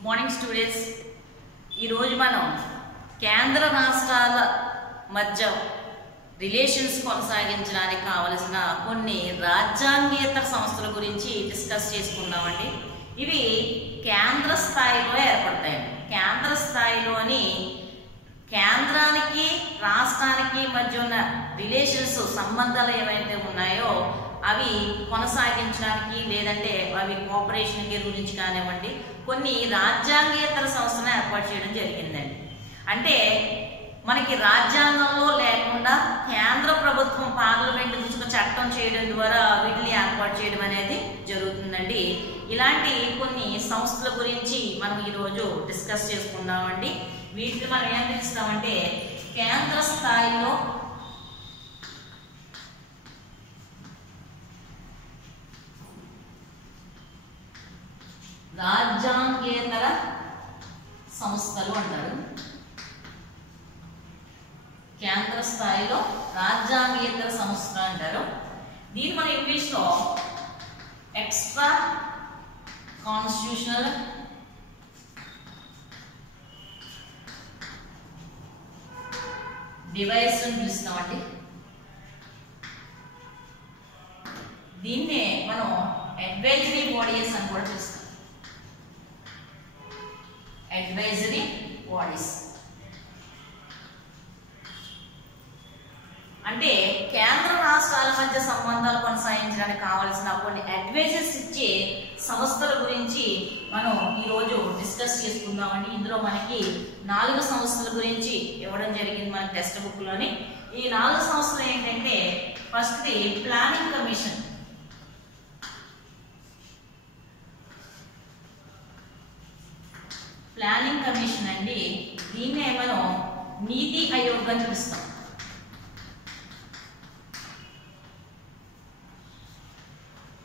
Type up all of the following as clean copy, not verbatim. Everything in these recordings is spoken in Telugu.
Good morning students. ఈరోజు మనం కేంద్ర రాష్ట్రాల మధ్య రిలేషన్స్ కొనసాగించడానికి కావలసిన కొన్ని రాజ్యాంగేతర సంస్థల గురించి డిస్కస్ చేసుకుందామండి. ఇవి కేంద్ర స్థాయిలో ఏర్పడతాయండి. కేంద్ర స్థాయిలోని కేంద్రానికి రాష్ట్రానికి మధ్య ఉన్న రిలేషన్స్ సంబంధాలు ఏవైతే ఉన్నాయో అవి కొనసాగించడానికి లేదంటే అవి కోఆపరేషన్ గురించి కానివ్వండి కొన్ని రాజ్యాంగేతర సంస్థలను ఏర్పాటు చేయడం జరిగిందండి. అంటే మనకి రాజ్యాంగంలో లేకుండా కేంద్ర ప్రభుత్వం పార్లమెంట్ తీసుకుని చట్టం చేయడం ద్వారా వీటిని ఏర్పాటు చేయడం అనేది జరుగుతుందండి. ఇలాంటి కొన్ని సంస్థల గురించి మనం ఈరోజు డిస్కస్ చేసుకుందామండి. వీటిని మనం ఏం పిలుస్తామంటే కేంద్ర స్థాయిలో రాజ్యాంగేతర సంస్థలు అంటారు. కేంద్ర స్థాయిలో రాజ్యాంగేతర సంస్థ అంటారు. దీన్ని మన ఇంగ్లీష్లో ఎక్స్ట్రా కాన్స్టిట్యూషనల్ డివైస్ అని పిలుస్తామండి. దీన్నే మనం అడ్వైజరీ బాడీస్ అని కూడా పిలుస్తాం. అడ్వైజరీ బాడీస్ అంటే కేంద్ర రాష్ట్రాల మధ్య సంబంధాలు కొనసాగించడానికి కావాల్సిన కొన్ని అడ్వైజర్స్ ఇచ్చే సంస్థల గురించి మనం ఈరోజు డిస్కస్ చేసుకుందామండి. ఇందులో మనకి 4 సంస్థల గురించి ఇవ్వడం జరిగింది మన టెక్స్ట్ బుక్ లోని. ఈ 4 సంస్థలు ఏంటంటే first planning commission, planning commission అండి. దీన్నే మనం నీతి ఆయోగ్ అని పిలుస్తాం.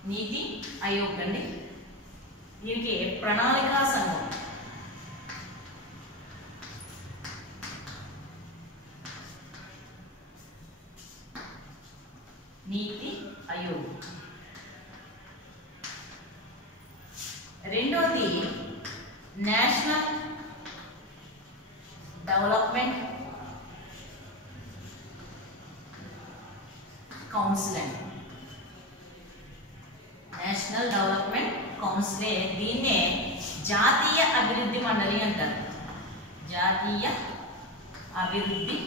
నీతి ఆయోగ్ అండి. దీనికి ప్రణాళికా సంఘం, నీతి ఆయోగ్. రెండోది నేషనల్ డెవలప్మెంట్ కౌన్సిల్ అండి. నేషనల్ డెవలప్మెంట్ కౌన్సిలే. దీన్నే జాతీయ అభివృద్ధి మండలి అంటారు. జాతీయ అభివృద్ధి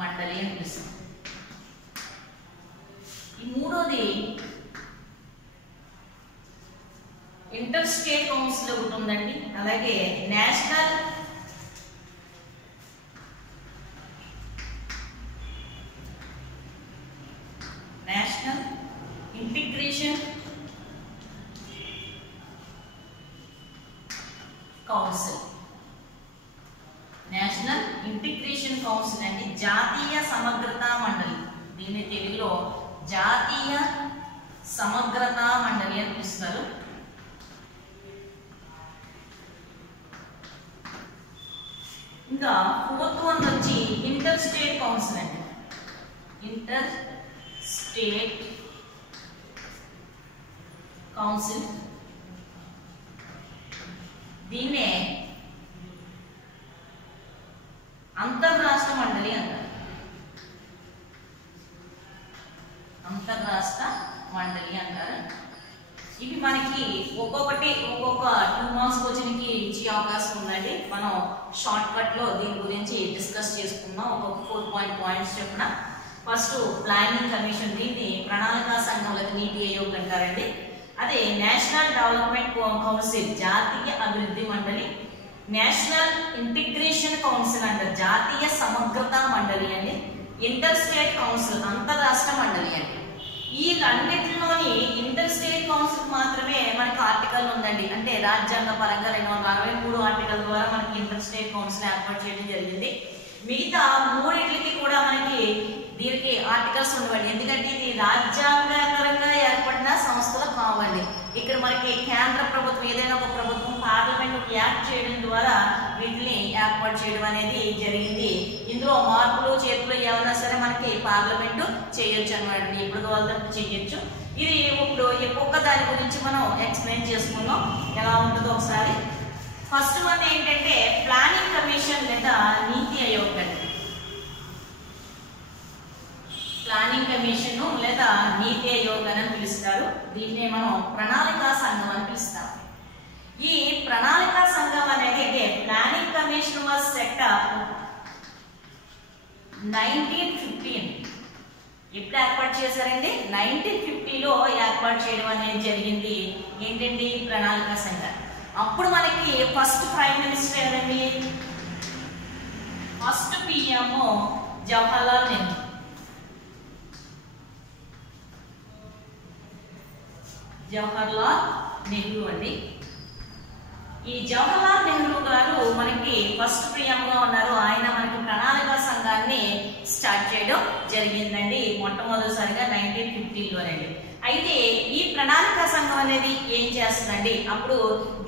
మండలి అని పిలుస్తాం. ఈ మూడోది ఇంటర్ స్టేట్ కౌన్సిల్ ఒకటి ఉందండి. అలాగే national integration council. National integration council అండి. జాతీయ సమగ్రతా మండలి, దీన్ని తెలుగులో జాతీయ సమగ్రతా మండలి అని పిలుస్తారు. ఇంకా 4th వన్ వచ్చి ఇంటర్ స్టేట్ కౌన్సిల్ అండి. ఇంటర్ స్టేట్ కౌన్సిల్, దీన్నే అంతర్రాష్ట్ర మండలి అంటారు. అంతర్రాష్ట్ర మండలి అంటారు. ఇవి మనకి ఒక్కొక్కటి ఒక్కొక్క 2 మార్క్స్ క్వశ్చన్కి ఇచ్చే అవకాశం ఉందండి. మనం షార్ట్ కట్ లో దీని గురించి డిస్కస్ చేసుకుందాం. ఒక్కొక్క 4 పాయింట్స్ చెప్పిన. ఫస్ట్ ప్లానింగ్ కమిషన్, దీన్ని ప్రణాళికా సంఘంలోకి నీతి ఆయోగ్ అంటారండి. అదే నేషనల్ డెవలప్మెంట్ కౌన్సిల్ జాతీయ అభివృద్ధి మండలి, నేషనల్ ఇంటిగ్రేషన్ కౌన్సిల్ అంటారు జాతీయ సమగ్రతా మండలి అండి. ఇంటర్ స్టేట్ కౌన్సిల్ అంతర్రాష్ట్ర మండలి అండి. ఈ అన్నిటిలోని ఇంటర్ స్టేట్ కౌన్సిల్ మాత్రమే మనకి ఆర్టికల్ ఉందండి. అంటే రాజ్యాంగ పరంగా 263 ఆర్టికల్ ద్వారా మనకి ఇంటర్ స్టేట్ కౌన్సిల్ ఏర్పాటు చేయడం జరిగింది. మిగతా మూడింటికి కూడా మనకి దీనికి ఆర్టికల్స్ ఉండవండి, ఎందుకంటే ఇది రాజ్యాంగపరంగా ఏర్పడిన సంస్థలు కావండి. ఇక్కడ మనకి కేంద్ర ప్రభుత్వం ఏదైనా ఒక ప్రభుత్వం పార్లమెంట్ యాక్ట్ చేయడం ద్వారా వీటిని ఏర్పాటు చేయడం అనేది జరిగింది. ఇందులో మార్పులు చేర్పులు ఏమైనా సరే మనకి పార్లమెంటు చేయొచ్చు అనమాట, ఎప్పుడు కావాలంటే చేయొచ్చు. ఇది ఇప్పుడు ఒక్కొక్క దాని గురించి మనం ఎక్స్ప్లెయిన్ చేసుకుందాం ఎలా ఉంటుందో ఒకసారి. ఫస్ట్ వన్ ఏంటంటే ప్లానింగ్ కమిషన్ లేదా నీతి ఆయోగ్ అండి. ప్లానింగ్ కమిషన్ లేదా నీతి ఆయోగ్ అని పిలుస్తారు. దీన్నే మనం ప్రణాళికా సంఘం అని పిలుస్తాం. ఈ ప్రణాళికా సంఘం అనేది అంటే planning commission was set up 1915. ఎప్పుడు ఏర్పాటు చేశారండి? 1950లో ఏర్పాటు చేయడం అనేది జరిగింది. ఏంటండి ప్రణాళికా సంఘం. అప్పుడు మనకి ఫస్ట్ ప్రైమ్ మినిస్టర్ ఎవరండి? First PM Jawaharlal Nehru. జవహర్లాల్ నెహ్రూ అండి. ఈ జవహర్లాల్ నెహ్రూ గారు మనకి ఫస్ట్ పిఎంగా ఉన్నారు. ఆయన మనకి ప్రణాళికా సంఘాన్ని స్టార్ట్ చేయడం జరిగిందండి మొట్టమొదటిసారిగా 1950లోనండి. అయితే ఈ ప్రణాళికా సంఘం అనేది ఏం చేస్తుందండి? అప్పుడు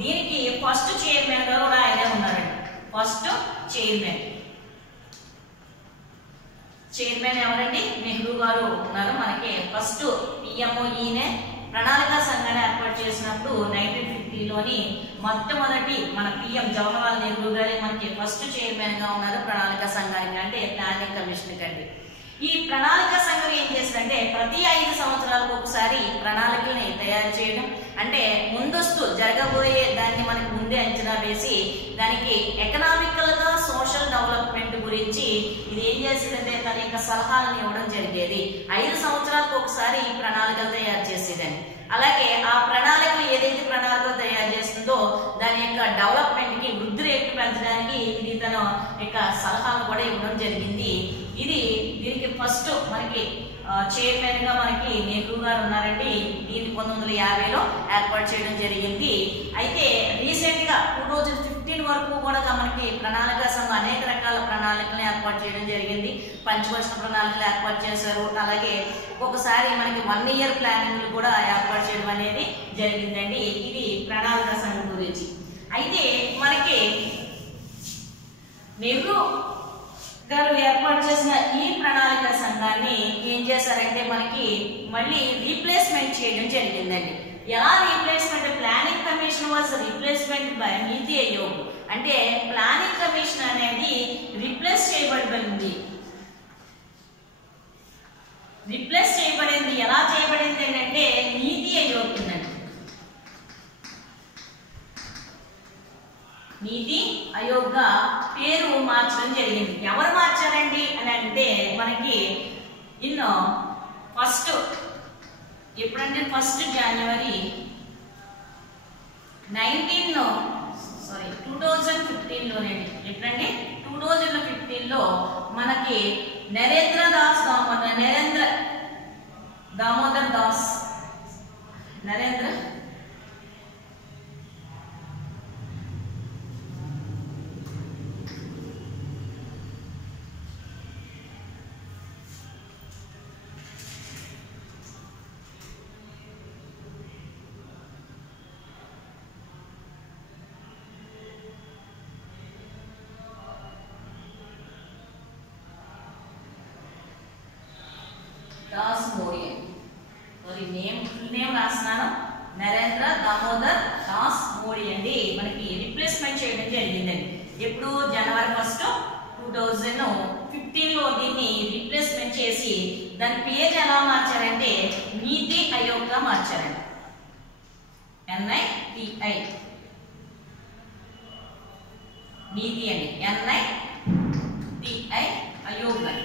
దీనికి ఫస్ట్ చైర్మన్ గా కూడా ఆయనే ఉన్నారండి. ఫస్ట్ చైర్మన్ ఎవరండి? నెహ్రూ గారు ఉన్నారు. మనకి ఫస్ట్ పిఎంఓ ఈయనే. ప్రణాళికా సంఘాన్ని ఏర్పాటు చేసినప్పుడు 1950లోని మొట్టమొదటి మన పిఎం జవహర్లాల్ నెహ్రూ గారి మనకి ఫస్ట్ చైర్మన్ గా ఉన్నారు ప్రణాళికా సంఘానికి, అంటే ప్లానింగ్ కమిషన్ కండి. ఈ ప్రణాళిక సంఘం ఏం చేస్తుందంటే ప్రతి 5 సంవత్సరాలకు ఒకసారి ప్రణాళికల్ని తయారు చేయడం, అంటే ముందస్తు జరగబోయే దాన్ని మనకి ముందే అంచనా వేసి దానికి ఎకనామికల్ గా సోషల్ డెవలప్మెంట్ గురించి ఇది ఏం చేసేదంటే తన యొక్క సలహాలను ఇవ్వడం జరిగేది. 5 సంవత్సరాలకు ఒకసారి ఈ ప్రణాళికలు తయారు చేసేదండి. అలాగే ఆ ప్రణాళికలు ఏదైతే ప్రణాళికలు తయారు చేస్తుందో దాని యొక్క డెవలప్మెంట్ కి వృద్ధి రేటు పెంచడానికి ఇది తన యొక్క సలహాలు కూడా ఇవ్వడం జరిగింది. దీనికి ఫస్ట్ మనకి చైర్మన్ గా మనకి నెహ్రూ గారు ఉన్నారండి. దీన్ని 1950లో ఏర్పాటు చేయడం జరిగింది. అయితే రీసెంట్ గా 2015 వరకు కూడా మనకి ప్రణాళిక సంఘం అనేక రకాల ప్రణాళికలను ఏర్పాటు చేయడం జరిగింది. పంచవర్ష ప్రణాళికలు ఏర్పాటు చేశారు. అలాగే ఒక్కొక్కసారి మనకి 1 ఇయర్ ప్లానింగ్ కూడా ఏర్పాటు చేయడం అనేది జరిగిందండి. ఇది ప్రణాళిక సంఘం గురించి. అయితే మనకి నెహ్రూ గారు ఏర్పాటు చేసిన ఈ ప్రణాళిక సంఘాన్ని ఏం చేశారంటే మనకి మళ్ళీ రీప్లేస్మెంట్ చేయడం జరిగిందండి. ఎలా replacement? Planning commission was replacement by నీతి ఆయోగ్. అంటే ప్లానింగ్ కమిషన్ అనేది రీప్లేస్ చేయబడింది. ఎలా చేయబడింది అంటే నీతి ఆయోగ్ కింద. నీతి ఆయోగ్ గా పేరు మార్చడం జరిగింది. ఎవరు మార్చారండి అని అంటే మనకి ఫస్ట్ ఎప్పుడంటే 1 జనవరి 2015లోనండి. ఎప్పుడంటే 2015లో మనకి నరేంద్ర దామోదర్ దాస్ మోడీ. నేమ్ రాస్తున్నాను, నరేంద్ర దామోదర్ దాస్ మోడీ అండి. మనకి రీప్లేస్మెంట్ చేయడం జరిగిందండి. ఎప్పుడు జనవరి 1, 2015లో దీన్ని రీప్లేస్మెంట్ చేసి దాని పేరు ఎలా మార్చారంటే నీతి ఆయోగ్ గా మార్చారండి. NITI నీతి అండి. NITI ఆయోగ్ అండి.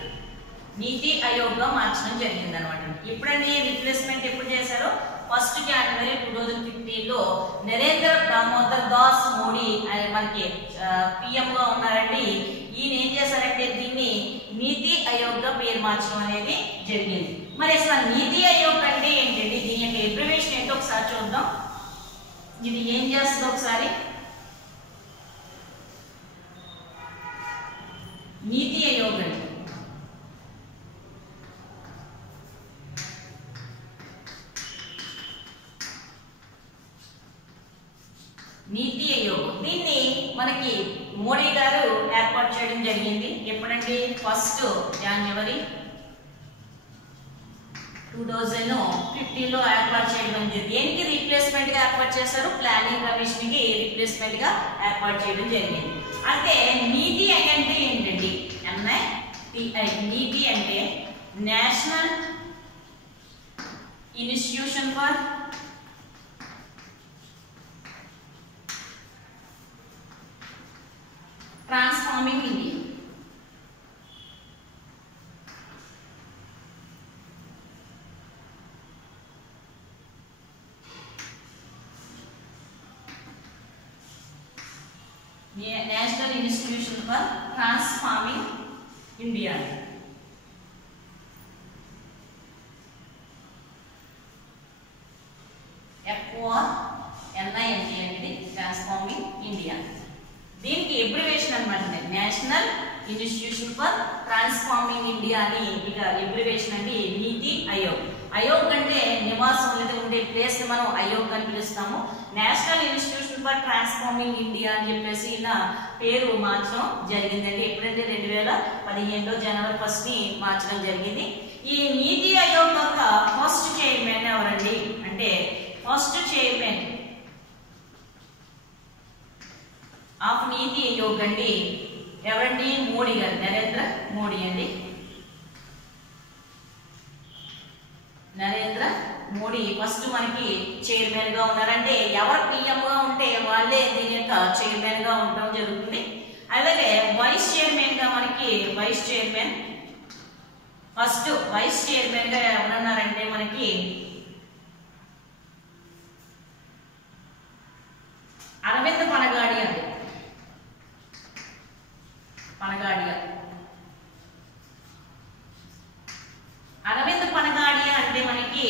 నీతి ఆయోగ్ గా మార్చడం జరిగింది అనమాట. ఎప్పుడండి రీప్లేస్మెంట్ ఎప్పుడు చేశారో 1 జనవరి 2015లో నరేంద్ర దామోదర్ దాస్ మోడీ మనకి పిఎం గా ఉన్నారండి. ఈయన ఏం చేశారంటే దీన్ని నీతి ఆయోగ్ గా పేరు మార్చడం అనేది జరిగింది. మరి అసలు నీతి ఆయోగ్ అంటే ఏంటండి? దీని యొక్క అబ్రివేషన్ ఏంటో ఒకసారి చూద్దాం. ఇది ఏం చేస్తుందో ఒకసారి. నీతి ఆయోగ్ అండి. నీతి ఆయోగ్ దీన్ని మనకి మోడీ గారు ఏర్పాటు చేయడం జరిగింది. ఎప్పుడంటే 1 జనవరి 2015లో ఏర్పాటు చేయడం జరిగింది. దేనికి రీప్లేస్మెంట్ గా ఏర్పాటు చేశారు? ప్లానింగ్ కమిషన్ కి రీప్లేస్మెంట్ గా ఏర్పాటు చేయడం జరిగింది. అంటే నీతి అంటే ఏంటండి? NITI నీతి అంటే national institution for transforming India. National institution for transforming India. FORNIND అనేది ట్రాన్స్ఫార్మింగ్ ఇండియా. దీనికి ఎబ్రివేషన్ అన్నమాట. National institution for transforming India అని ఇక ఎబ్రివేషన్ అంటే నీతి ఆయోగ్. ఆయోగ్ అంటే నివాసం లేదా ఉండే ప్లేస్ ని మనం ఆయోగ్ అని పిలుస్తాము. National institution for transforming India అని చెప్పేసి ఇలా పేరు మార్చడం జరిగిందండి. ఎప్పుడంటే 2015లో జనవరి 1 ని మార్చడం జరిగింది. ఈ నీతి ఆయోగ్ యొక్క ఫస్ట్ చైర్మన్ ఎవరండి అంటే ఫస్ట్ చైర్మన్ ఆఫ్ నీతి ఆయోగ్ అండి ఎవరండి? మోడీ గారు, నరేంద్ర మోడీ అండి. నరేంద్ర మోడీ ఫస్ట్ మనకి చైర్మన్ గా ఉన్నారంటే ఎవరు పిఎం గా ఉంటే వాళ్ళే దీని యొక్క చైర్మన్ గా ఉండడం జరుగుతుంది. అలాగే వైస్ చైర్మన్ గా మనకి vice chairman first vice chairman గా ఎవరున్నారంటే మనకి అరవింద్ పనగాడియా అండి. అరవింద్ పనగాడియా అంటే మనకి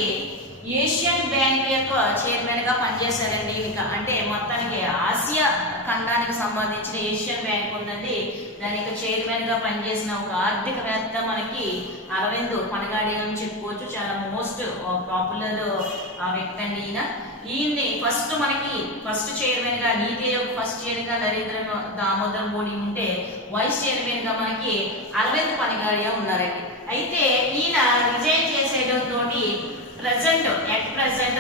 ఏషియన్ బ్యాంక్ యొక్క చైర్మన్ గా పనిచేశారండి. ఇంకా అంటే మొత్తానికి ఆసియా ఖండానికి సంబంధించిన ఏషియన్ బ్యాంక్ ఉందండి, దానికి చైర్మన్ గా పనిచేసిన ఒక ఆర్థికవేత్త మనకి అరవింద్ పనగాడియా అని చెప్పుకోవచ్చు. చాలా మోస్ట్ పాపులర్ వ్యక్తి అండి ఈయన్ని ఫస్ట్ చైర్మన్ గా నీతి ఆయోగ్ ఫస్ట్ చైర్మన్ గా నరేంద్ర దామోదర్ మోడీ ఉంటే వైస్ చైర్మన్ గా మనకి అరవింద్ పనగాడియా ఉన్నారండి. అయితే ఈయన రిజైన్ చేసేయడంతో ఎట్ ప్రెసెంట్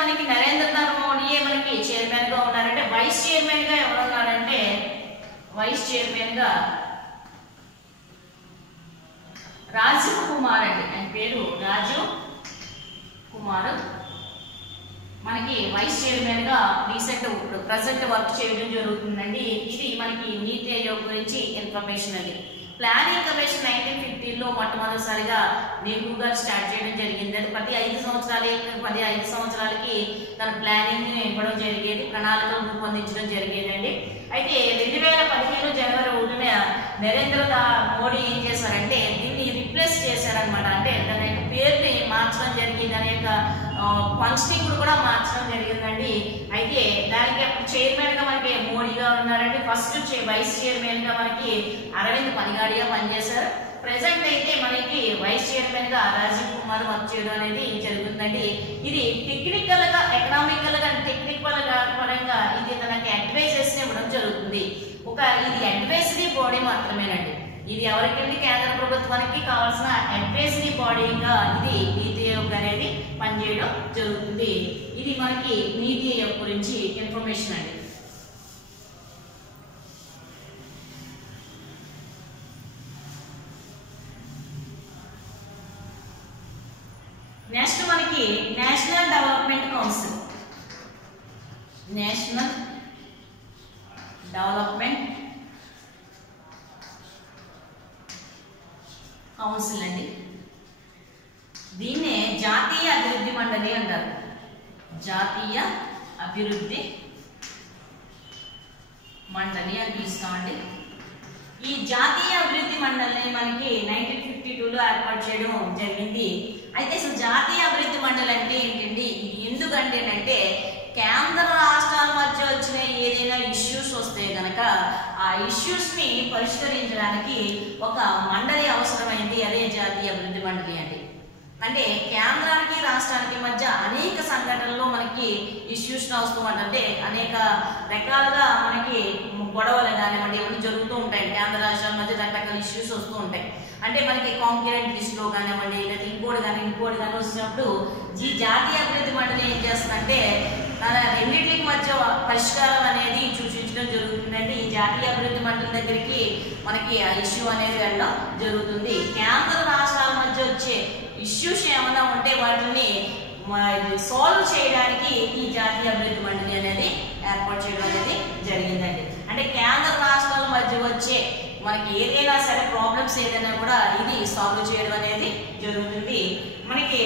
మనకి నరేంద్రనాథ్ మోడీయే మనకి చైర్మన్ గా ఉన్నారంటే వైస్ చైర్మన్ గా ఎవరున్నారంటే వైస్ చైర్మన్ గా రాజీవ్ కుమార్ అండి. ఆయన పేరు రాజీవ్ కుమార్. మనకి వైస్ చైర్మన్ గా ప్రెసెంట్ వర్క్ చేయడం జరుగుతుందండి. ఇది మనకి నీతి ఆయోగ్ గురించి ఇన్ఫర్మేషన్ అండి. ప్లానింగ్ కమిషన్ 1950లో మొట్టమొదటిసారిగా నెహ్రూ గారు స్టార్ట్ చేయడం జరిగింది. అది ప్రతి 5 సంవత్సరాలకి తన ప్లానింగ్ ని ఇవ్వడం జరిగేది, ప్రణాళికలు రూపొందించడం జరిగేదండి. అయితే 2015 జనవరి 1న నరేంద్ర మోడీ ఏం చేశారంటే దీన్ని రిప్లేస్ చేశారనమాట. అంటే దాని యొక్క పేరుని మార్చడం జరిగింది, దాని యొక్క ఫంక్షనింగ్ కూడా మార్చడం జరిగిందండి. అయితే దానికి చైర్మన్ గా మనకి మోడీ గారు ఉన్నారండి. ఫస్ట్ వైస్ చైర్మన్ గా మనకి అరవింద్ పనగాడియా పనిచేశారు. ప్రెసెంట్ అయితే మనకి వైస్ చైర్మన్ గా రాజీవ్ కుమార్ వర్క్ చేయడం అనేది జరుగుతుందండి. ఇది టెక్నికల్ గా ఎకనామికల్ గా టెక్నికల్ గా పరంగా ఇది తనకి అడ్వైజెస్ ఇవ్వడం జరుగుతుంది. ఇది అడ్వైజరీ బాడీ మాత్రమేనండి. ఇది ఎవరికంటే కేంద్ర ప్రభుత్వానికి కావాల్సిన అడ్వైజరీ బాడీగా ఇది నీతి ఆయోగ్ అనేది పనిచేయడం జరుగుతుంది. ఇది మనకి నీతి ఆయోగ్ గురించి ఇన్ఫర్మేషన్ అండి. నెక్స్ట్ మనకి national development council. National development council అండి. దీన్నే జాతీయ అభివృద్ధి మండలి అంటారు. జాతీయ అభివృద్ధి మండలి అని పిలుస్తామండి. ఈ జాతీయ అభివృద్ధి మండలిని మనకి 1952లో ఏర్పాటు చేయడం జరిగింది. అయితే అసలు జాతీయ అభివృద్ధి మండలి అంటే ఏంటండి? ఇది ఎందుకంటేనంటే కేంద్ర రాష్ట్రాల మధ్య వచ్చిన ఏదైనా ఇష్యూస్ వస్తే కనుక ఆ ఇష్యూస్ ని పరిష్కరించడానికి ఒక మండలి అవసరమైంది. అదే జాతీయ అభివృద్ధి మండలి అండి. అంటే కేంద్రానికి రాష్ట్రానికి మధ్య అనేక సంఘటనలు మనకి ఇష్యూస్ వస్తూ అంటే అనేక రకాలుగా మనకి గొడవలు కానివ్వండి ఇవన్నీ జరుగుతూ ఉంటాయి. కేంద్ర రాష్ట్రాల మధ్య రకరకాల ఇష్యూస్ వస్తూ ఉంటాయి. అంటే మనకి కాంక్రీట్ లిస్ట్ లో కానివ్వండి లేదా ఇంకోటి కానీ వచ్చినప్పుడు ఈ జాతీయ అభివృద్ధి మండలి ఏం చేస్తుందంటే తన రెండింటికి మధ్య పరిష్కారం అనేది సూచించడం జరుగుతుందంటే ఈ జాతీయ అభివృద్ధి మండలి దగ్గరికి మనకి ఆ ఇష్యూ అనేది వెళ్ళడం జరుగుతుంది. కేంద్ర రాష్ట్రాల మధ్య వచ్చే ఇష్యూస్ ఏమైనా ఉంటే వాటిని సాల్వ్ చేయడానికి ఈ జాతీయ అభివృద్ధి మండలి అనేది ఏర్పాటు చేయడం అనేది జరిగిందండి. అంటే కేంద్ర రాష్ట్రాల మధ్య వచ్చే మనకి ఏదైనా సరే ప్రాబ్లమ్స్ ఏదైనా కూడా ఇది సాల్వ్ చేయడం అనేది జరుగుతుంది. మనకి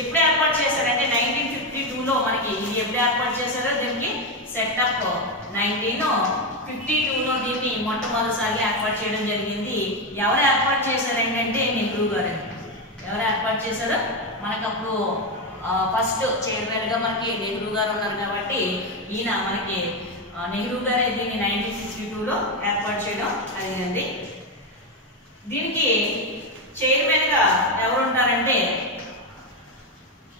ఎప్పుడు ఏర్పాటు చేశారంటే 1952లో మనకి ఇది ఎప్పుడు ఏర్పాటు చేశారో దీనికి సెటప్ 1952లో దీన్ని మొట్టమొదటిసారిగా ఏర్పాటు చేయడం జరిగింది. ఎవరు ఏర్పాటు చేశారంటే నెహ్రూ గారు. ఎవరు ఏర్పాటు చేశారు? మనకు అప్పుడు ఫస్ట్ చైర్మన్ గా మనకి నెహ్రూ గారు ఉన్నారు కాబట్టి ఈయన మనకి నెహ్రూ గారే దీన్ని 1962లో ఏర్పాటు చేయడం అయిందండి. దీనికి చైర్మన్ గా ఎవరు ఉంటారంటే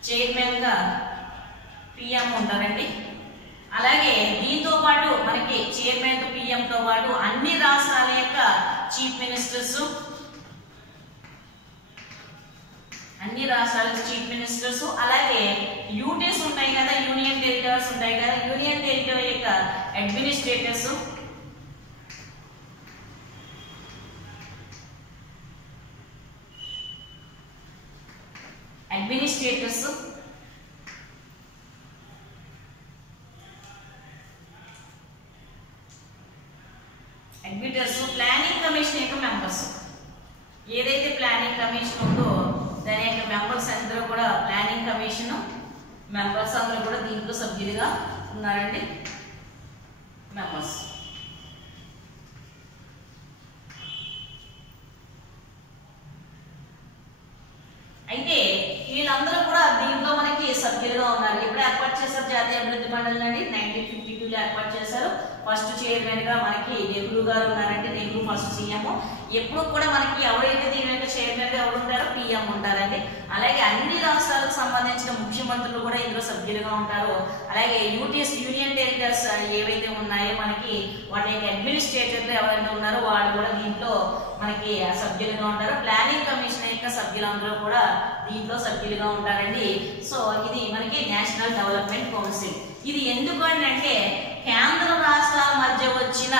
చైర్మన్ గా పిఎం ఉంటారండి. అలాగే దీంతో పాటు మనకి చైర్మన్ పిఎం తో పాటు అన్ని రాష్ట్రాల యొక్క చీఫ్ మినిస్టర్స్ అలాగే యూటీస్ ఉంటాయి కదా, యూనియన్ టెరిటరీస్ ఉంటాయి కదా, యూనియన్ టెరిటరీ యొక్క అడ్మినిస్ట్రేటర్స్ ప్లానింగ్ కమిషన్ యొక్క మెంబర్స్. ఏదైతే ప్లానింగ్ కమిషన్ ఉందో దాని యొక్క మెంబర్స్ అందరూ కూడా ప్లానింగ్ కమిషన్ మెంబర్స్ అందరూ కూడా దీంట్లో సభ్యులుగా ఉన్నారండి. మెంబర్స్ అయితే వీళ్ళందరూ కూడా దీంట్లో మనకి సభ్యులుగా ఉన్నారు. ఎప్పుడు ఏర్పాటు చేశారు జాతీయ అభివృద్ధి మండలి అండి? 1952లో ఏర్పాటు చేశారు. ఫస్ట్ చైర్మన్ గా మనకి నెహ్రూ గారు ఉన్నారంటే నెహ్రూ ఫస్ట్ సీఎం. ఎప్పుడు కూడా మనకి ఎవరైతే దీని యొక్క చైర్మన్ గా ఎవరు ఉంటారో పిఎం ఉంటారండి. అలాగే అన్ని రాష్ట్రాలకు సంబంధించిన ముఖ్యమంత్రులు కూడా ఇందులో సభ్యులుగా ఉంటారు. అలాగే యూటీస్ యూనియన్ టెరిటరీస్ ఏవైతే ఉన్నాయో మనకి వాటి యొక్క అడ్మినిస్ట్రేటర్లు ఎవరైతే ఉన్నారో వాళ్ళు కూడా దీంట్లో మనకి సభ్యులుగా ఉంటారు. ప్లానింగ్ కమిషన్ యొక్క సభ్యులందరూ కూడా దీంట్లో సభ్యులుగా ఉంటారండి. సో ఇది మనకి నేషనల్ డెవలప్మెంట్ కౌన్సిల్. ఇది ఎందుకు అంటే కేంద్ర రాష్ట్రాల మధ్య వచ్చిన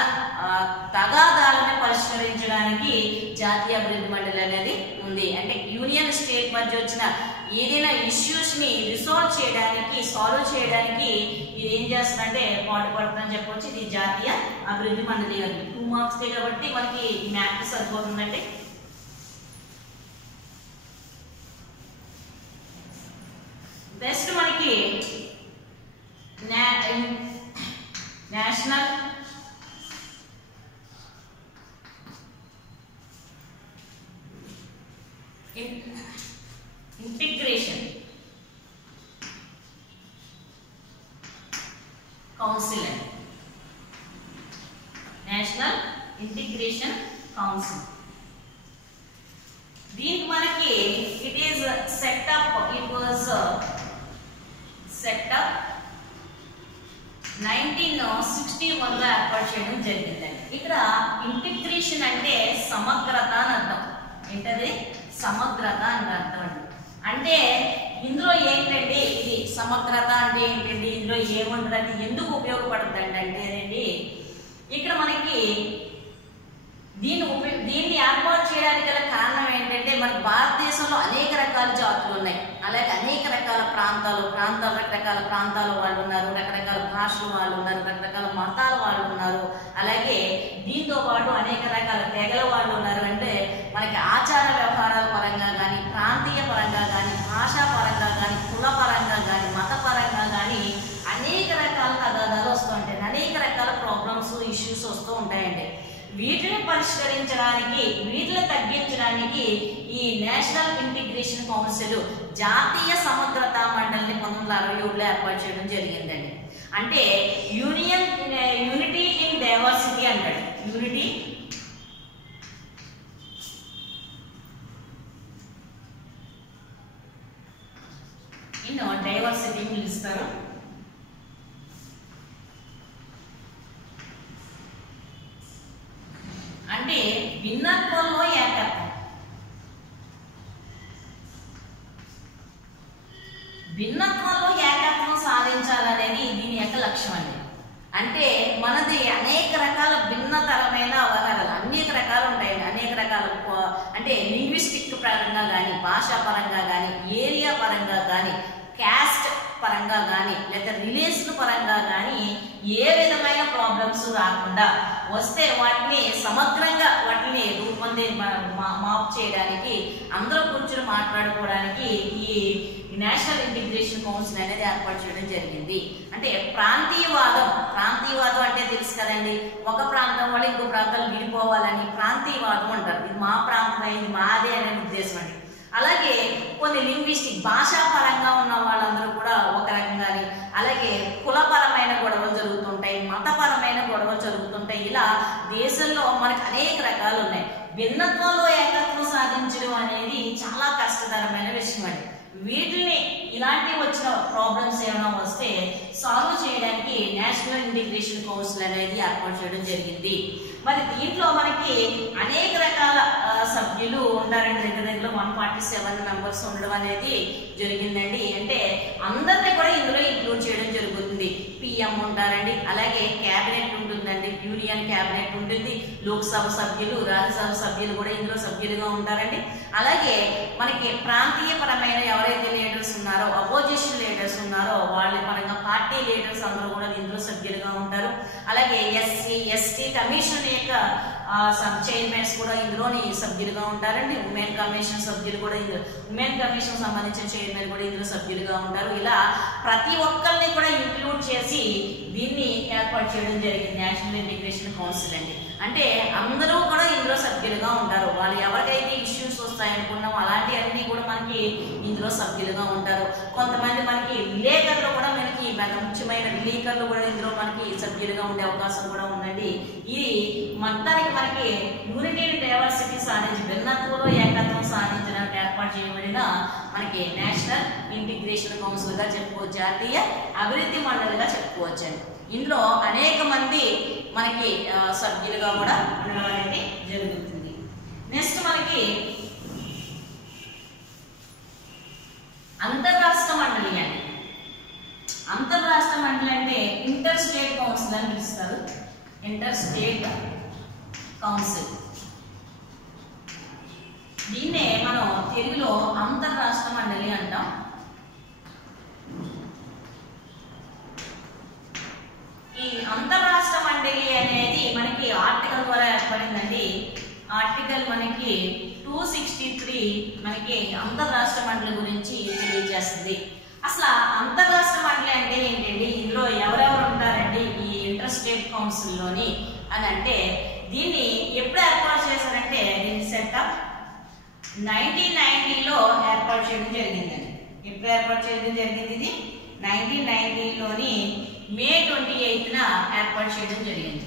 తగాదాలను పరిష్కరించడానికి జాతీయ అభివృద్ధి మండలి అనేది ఉంది. అంటే యూనియన్ స్టేట్ మధ్య వచ్చిన ఏదైనా ఇష్యూస్ ని రిసాల్వ్ చేయడానికి సాల్వ్ చేయడానికి ఇది ఏం చేస్తుందంటే పాటుపడుతుందని చెప్పొచ్చు. ఇది జాతీయ అభివృద్ధి మండలి అండి. 2 మార్క్స్ కాబట్టి మనకి మ్యాథ్ సరిపోతుందండి. నెక్స్ట్ మనకి నేషనల్ ఇంటిగ్రేషన్ కౌన్సిల్ అండి. నేషనల్ ఇంటిగ్రేషన్ కౌన్సిల్ దీనికి మనకి ఇట్ ఈస్ సెటప్ 1961లో ఏర్పాటు చేయడం జరిగిందండి. ఇక్కడ ఇంటిగ్రేషన్ అంటే సమగ్రత అని అర్థం. ఏంటది? సమగ్రత అని అర్థం అండి. అంటే ఇందులో ఏంటంటే ఇది సమగ్రత అంటే ఏంటండి, ఇందులో ఏముంటుందంటే ఎందుకు ఉపయోగపడుతుంది అంటే ఇక్కడ మనకి దీన్ని ఏర్పాటు చేయడానికి గల కారణం ఏంటంటే మన భారతదేశంలో అనేక రకాల జాతులు ఉన్నాయి. అలాగే అనేక రకాల రకరకాల ప్రాంతాల వాళ్ళు ఉన్నారు, రకరకాల భాషల వాళ్ళు ఉన్నారు, రకరకాల మతాల వాళ్ళు ఉన్నారు. అలాగే దీంతో పాటు అనేక రకాల తెగల వాళ్ళు ఉన్నారు. అంటే మనకి ఆచార వ్యవహారాల పరంగా కానీ, ప్రాంతీయ పరంగా కానీ, భాషా పరంగా కానీ, కుల పరంగా కానీ, మత పరంగా కానీ అనేక రకాల తగాదాలు వస్తూ ఉంటాయి. అనేక రకాల ప్రాబ్లమ్స్ ఇష్యూస్ వస్తూ ఉంటాయండి. వీటిని పరిష్కరించడానికి, వీటిని తగ్గించడానికి ఈ నేషనల్ ఇంటిగ్రేషన్ కౌన్సిల్ జాతీయ సమగ్రతా మండలిని 1967లో ఏర్పాటు చేయడం జరిగిందండి. అంటే unity in diversity unity in diversity పిలుస్తారు. అంటే భిన్నత్వంలో ఏకత్వం. భిన్నత్వంలో ఏకత్వం సాధించాలనేది దీని యొక్క లక్ష్యం అండి. అంటే మనది అనేక రకాల భిన్నతరమైన అవగాహనలు అనేక రకాలు ఉంటాయండి. అనేక రకాల అంటే లింగ్విస్టిక్ పరంగా కానీ, భాషా పరంగా కానీ, ఏరియా పరంగా కానీ, క్యాస్ట్ పరంగా కానీ, లేదా రిలేషన్ పరంగా కానీ ఏ విధమైన ప్రాబ్లమ్స్ రాకుండా వస్తే వాటిని సమగ్రంగా వాటిని మాప్ చేయడానికి, అందరూ కూర్చొని మాట్లాడుకోవడానికి ఈ నేషనల్ ఇంటిగ్రేషన్ కౌన్సిల్ అనేది ఏర్పాటు చేయడం జరిగింది. అంటే ప్రాంతీయవాదం అంటే తెలుసు కదండి, ఒక ప్రాంతం వాళ్ళు ఇంకో ప్రాంతాలు విడిపోవాలని ప్రాంతీయవాదం అంటారు. ఇది మా ప్రాంతం అయింది, మాదే అనే ఉద్దేశం అండి. అలాగే కొన్ని లింగ్విస్టిక్ భాషా పరంగా ఉన్న వాళ్ళందరూ కూడా ఒక రకంగాని, అలాగే కులపరమైన గొడవలు జరుగుతుంటాయి, మతపరమైన గొడవలు జరుగుతుంటాయి. ఇలా దేశంలో మనకు అనేక రకాలు ఉన్నాయి. భిన్నత్వంలో ఏకత్వం సాధించడం అనేది చాలా కష్టతరమైన విషయం అండి. వీటిని ఇలాంటి వచ్చిన ప్రాబ్లమ్స్ ఏమైనా వస్తే సాల్వ్ చేయడానికి నేషనల్ ఇంటిగ్రేషన్ కౌన్సిల్ అనేది ఏర్పాటు చేయడం జరిగింది. మరి దీంట్లో మనకి అనేక రకాల సభ్యులు ఉంటారండి. దగ్గర 147 మెంబర్స్ ఉండడం అనేది జరిగిందండి. అంటే అందరినీ కూడా ఇందులో ఇంక్లూడ్ చేయడం జరుగుతుంది. పిఎం ఉంటారండి, అలాగే క్యాబినెట్ ఉంటుందండి, యూనియన్ క్యాబినెట్ ఉంటుంది, లోక్సభ సభ్యులు, రాజ్యసభ సభ్యులు కూడా ఇందులో సభ్యులుగా ఉంటారండి. అలాగే మనకి ప్రాంతీయ పరమైన ఎవరైతే లీడర్స్ ఉన్నారో, అపోజిషన్ లీడర్స్ ఉన్నారో వాళ్ళ పరంగా పార్టీ లీడర్స్ అందరూ కూడా ఇందులో సభ్యులుగా ఉంటారు. అలాగే ఎస్సీ ఎస్టీ కమిషన్ యొక్క చైర్మన్స్ కూడా ఇందులోని సభ్యులుగా ఉంటారండి. ఉమెన్ కమిషన్ సభ్యులు కూడా ఉమెన్ కమిషన్ సంబంధించిన చైర్మన్ కూడా ఇందులో సభ్యులుగా ఉంటారు. ఇలా ప్రతి ఒక్కరిని కూడా ఇంక్లూడ్ చేసి దీన్ని ఏర్పాటు చేయడం జరిగింది నేషనల్ ఇంటిగ్రేషన్ కౌన్సిల్ అండి. అంటే అందరూ కూడా ఇందులో సభ్యులుగా ఉంటారు. వాళ్ళు ఎవరికైతే ఇష్యూస్ వస్తాయనుకున్నామో అలాంటివన్నీ కూడా మనకి ఇందులో సభ్యులుగా ఉంటారు. కొంతమంది మనకి విలేకరులు కూడా మనకి ముఖ్యమైన విలేకరులు కూడా ఇందులో మనకి సభ్యులుగా ఉండే అవకాశం కూడా ఉందండి. ఇది మొత్తానికి మనకి యూనిటీ డైవర్సిటీ సాధించి భిన్నత్వంలో ఏకత్వం సాధించడానికి ఏర్పాటు చేయబడిన మనకి నేషనల్ ఇంటిగ్రేషన్ కౌన్సిల్ గా చెప్పుకోవచ్చు, జాతీయ అభివృద్ధి మండలిగా చెప్పుకోవచ్చు అండి. ఇందులో అనేక మంది మనకి సభ్యులుగా కూడా ఉండడం అనేది జరుగుతుంది. నెక్స్ట్ మనకి అంతర్రాష్ట్ర మండలి అండి. అంతర్రాష్ట్ర మండలి అంటే ఇంటర్ స్టేట్ కౌన్సిల్ అని పిలుస్తారు. ఇంటర్ స్టేట్ కౌన్సిల్, దీన్నే మనం తెలుగులో అంతర్రాష్ట్ర మండలి అంటాం. ఈ అంతర్రాష్ట్ర మండలి అనేది మనకి ఆర్టికల్ ద్వారా ఏర్పడిందండి. ఆర్టికల్ మనకి 263 మనకి అంతర్రాష్ట్ర మండలి గురించి తెలియజేస్తుంది. అసలు అంతర్రాష్ట్ర మండలి అంటే ఏంటండి, ఇందులో ఎవరెవరు ఉంటారండి ఈ ఇంటర్ స్టేట్ కౌన్సిల్లోని అని అంటే, దీన్ని ఎప్పుడు ఏర్పాటు చేశారంటే దీన్ని సెటప్ 1990లో ఏర్పాటు చేయడం జరిగిందండి. ఎప్పుడు ఏర్పాటు చేయడం జరిగింది? ఇది 1990లోని మే 28న ఏర్పాటు చేయడం జరిగింది.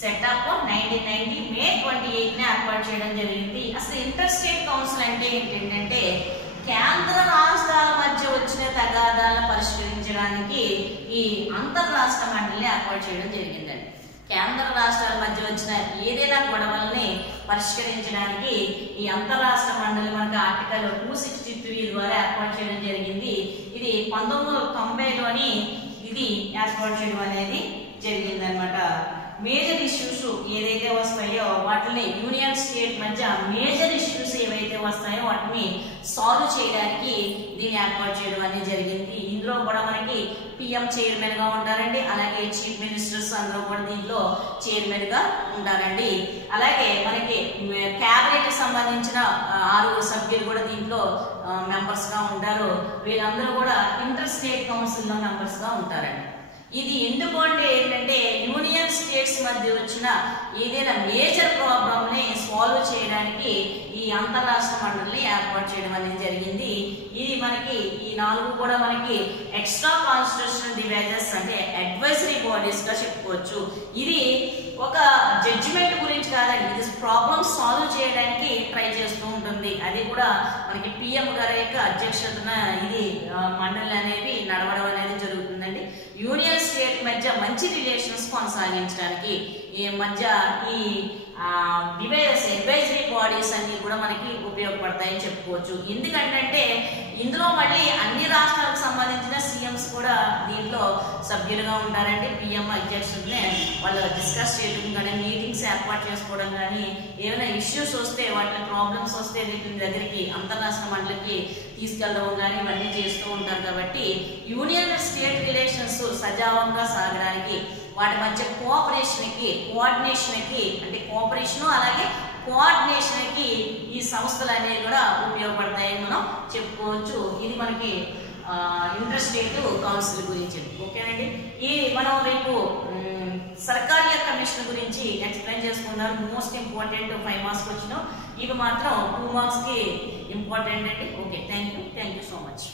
సెటప్ 1990 మే 28న ఏర్పాటు చేయడం జరిగింది. అసలు ఇంటర్ స్టేట్ కౌన్సిల్ అంటే ఏంటంటే, కేంద్ర రాష్ట్రాల మధ్య వచ్చిన తగాదాలను పరిష్కరించడానికి ఈ అంతర్రాష్ట్ర మండలిని ఏర్పాటు చేయడం జరిగిందండి. కేంద్ర రాష్ట్రాల మధ్య వచ్చిన ఏదైనా గొడవల్ని పరిష్కరించడానికి ఈ అంతర్రాష్ట్ర మండలి మనకి ఆర్టికల్ 263 ద్వారా ఏర్పాటు చేయడం జరిగింది. ఇది 1990లోని ఇది ఏర్పాటు చేయడం అనేది జరిగింది అనమాట. మేజర్ ఇష్యూస్ ఏదైతే వస్తాయో వాటిని యూనియన్ స్టేట్ మధ్య మేజర్ ఇష్యూస్ ఏవైతే వస్తాయో వాటిని సాల్వ్ చేయడానికి దీన్ని ఏర్పాటు చేయడం అనేది జరిగింది. ఇందులో కూడా మనకి పిఎం చైర్మన్ గా ఉంటారండి, అలాగే చీఫ్ మినిస్టర్స్ అందరూ కూడా దీంట్లో చైర్మన్ గా ఉంటారండి. అలాగే మనకి క్యాబినెట్ సంబంధించిన 6 సభ్యులు కూడా దీంట్లో మెంబర్స్ గా ఉంటారు. వీళ్ళందరూ కూడా ఇంటర్ స్టేట్ కౌన్సిల్ లో మెంబర్స్ గా ఉంటారండి. ఇది ఎందుకు అంటే ఏంటంటే యూనియన్ యూనియన్ స్టేట్స్ మధ్య వచ్చిన ఏదైనా మేజర్ ప్రాబ్లమ్ ని సాల్వ్ చేయడానికి ఈ అంతర్రాష్ట్ర మండలిని ఏర్పాటు చేయడం అనేది జరిగింది. ఇది మనకి ఈ 4 కూడా మనకి ఎక్స్ట్రా కాన్స్టిట్యూషనల్ డివైజెస్ అంటే అడ్వైజరీ బాడీస్ గా చెప్పుకోవచ్చు. ఇది ఒక జడ్జిమెంట్ గురించి కాదండి, ఇది ప్రాబ్లమ్ సాల్వ్ చేయడానికి ట్రై చేస్తూ ఉంటుంది. అది కూడా మనకి పిఎం గారి యొక్క అధ్యక్షతన ఇది మండలి అనేది నడవడం అనేది జరుగుతుందండి. యూనియన్ స్టేట్ మధ్య మంచి రిలేషన్స్ కొనసాగించడానికి ఈ మధ్య ఈ అడ్వైజరీ బాడీస్ అన్ని కూడా మనకి ఉపయోగపడతాయని చెప్పుకోవచ్చు. ఎందుకంటే ఇందులో మళ్ళీ అన్ని రాష్ట్రాలకు సంబంధించిన సీఎంస్ కూడా దీంట్లో సభ్యులుగా ఉంటారండి. పిఎం అధ్యక్షుడినే వాళ్ళు డిస్కస్ చేయడం కానీ, మీటింగ్స్ ఏర్పాటు చేసుకోవడం కానీ, ఏమైనా ఇష్యూస్ వస్తే వాటి ప్రాబ్లమ్స్ వస్తే వీటి దగ్గరికి అంతర్రాష్ట్ర మండలికి తీసుకెళ్ళడం కానీ ఇవన్నీ చేస్తూ ఉంటారు. కాబట్టి యూనియన్ స్టేట్ రిలేషన్స్ సజావంగా సాగడానికి వాటి మధ్య కోఆర్డినేషన్ కి అంటే కోఆపరేషన్ అలాగే కోఆర్డినేషన్ కి ఈ సంస్థలు అనేవి కూడా ఉపయోగపడతాయని మనం చెప్పుకోవచ్చు. ఇది మనకి ఇంటర్ స్టేట్ కౌన్సిల్ గురించి. ఓకేనండి, ఈ మనం రేపు సర్కారీ కమిషన్ గురించి ఎక్స్ప్లెయిన్ చేసుకున్నారు. మోస్ట్ ఇంపార్టెంట్ 5 మార్క్స్ వచ్చిన ఇవి మాత్రం 2 మార్క్స్ కి ఇంపార్టెంట్ అండి. Okay, thank you so much.